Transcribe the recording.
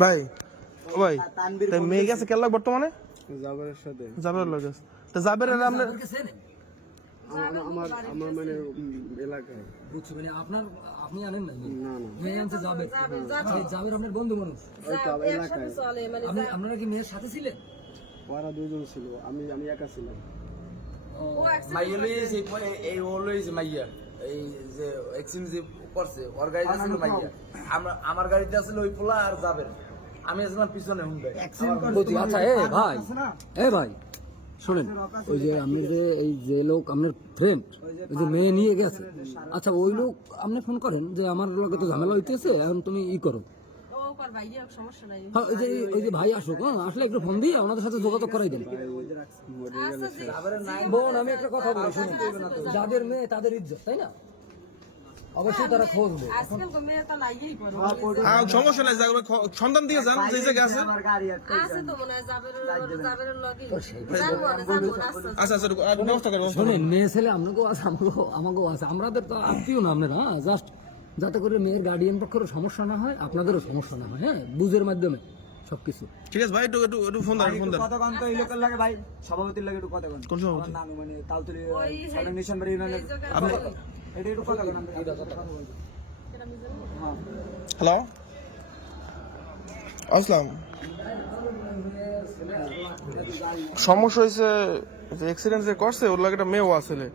ভাই ও ভাই মেয়ে গেছে কেলা বর্তমানে জাবেরের সাথে জাবের লোক আছে তো জাবেরের আপনার আমার মানে এলাকায় বুঝছি মানে আপনার আপনি জানেন না না না মেয়ে আনছে জাবের জাবের আপনার বন্ধু মানুষ ওই তো এলাকায় আপনারা কি মেয়ের সাথে ছিলেন? ওরা দুজন ছিল আমি একা ছিলাম মাইয়া লইছে এই ও লইছে মাইয়া এই যে এক্সচেঞ্জ যে করছে ওর গাড়িতে ছিল মাইয়া আমার গাড়িতে ছিল ওই পোলা আর যাবেন আমি আসলাম পিছনে হুন্ডাই বুঝছি আচ্ছা এ ভাই শুনেন ওই যে আপনি যে এই যে লোক আপনার ফ্রেন্ড ওই যে মেয়ে নিয়ে গেছে আচ্ছা ওই লোক আপনি ফোন করেন যে আমার লোকে তো ঝামেলা হইতেছে এখন তুমি ই করো হ্যাঁ ওই যে ভাই আসুক হ্যাঁ আসলে একটু ফোন দিয়ে ওনাদের সাথে যোগাযোগ করাই দেন বোন আমি একটা কথা বলি শুনুন যাদের মেয়ে তাদের ইজ্জত তাই না অবশ্যই তারা খোঁজ নেবে সমস্যা নাই যাবে সন্তান দিকে যান যে জায়গা আছে আচ্ছা আচ্ছা ব্যবস্থা করবো শোনেন মেয়ে ছেলে আপনাকেও আছে আমাকেও আছে আমাদের তো আত্মীয় না আপনারা জাস্ট যাতে করে মেয়ের গার্ডিয়ান পক্ষেরও সমস্যা না হয় আপনাদেরও সমস্যা না হয় হ্যাঁ বুঝের মাধ্যমে সবকিছু ঠিক আছে ভাই একটু একটু একটু ফোন দাও ফোন দাও কথা কন তো এই লোকের লাগে ভাই সভাপতির লাগে একটু কথা কন কোন সভাপতি? আমার নাম মানে তালতলি সাধারণ নিশানবাড়ি ইউনিয়নের আপনি এটা একটু কথা কন হ্যাঁ হ্যালো আসসালাম সমস্যা হয়েছে যে অ্যাক্সিডেন্ট যে করছে ওর লাগে একটা মেয়েও আসলে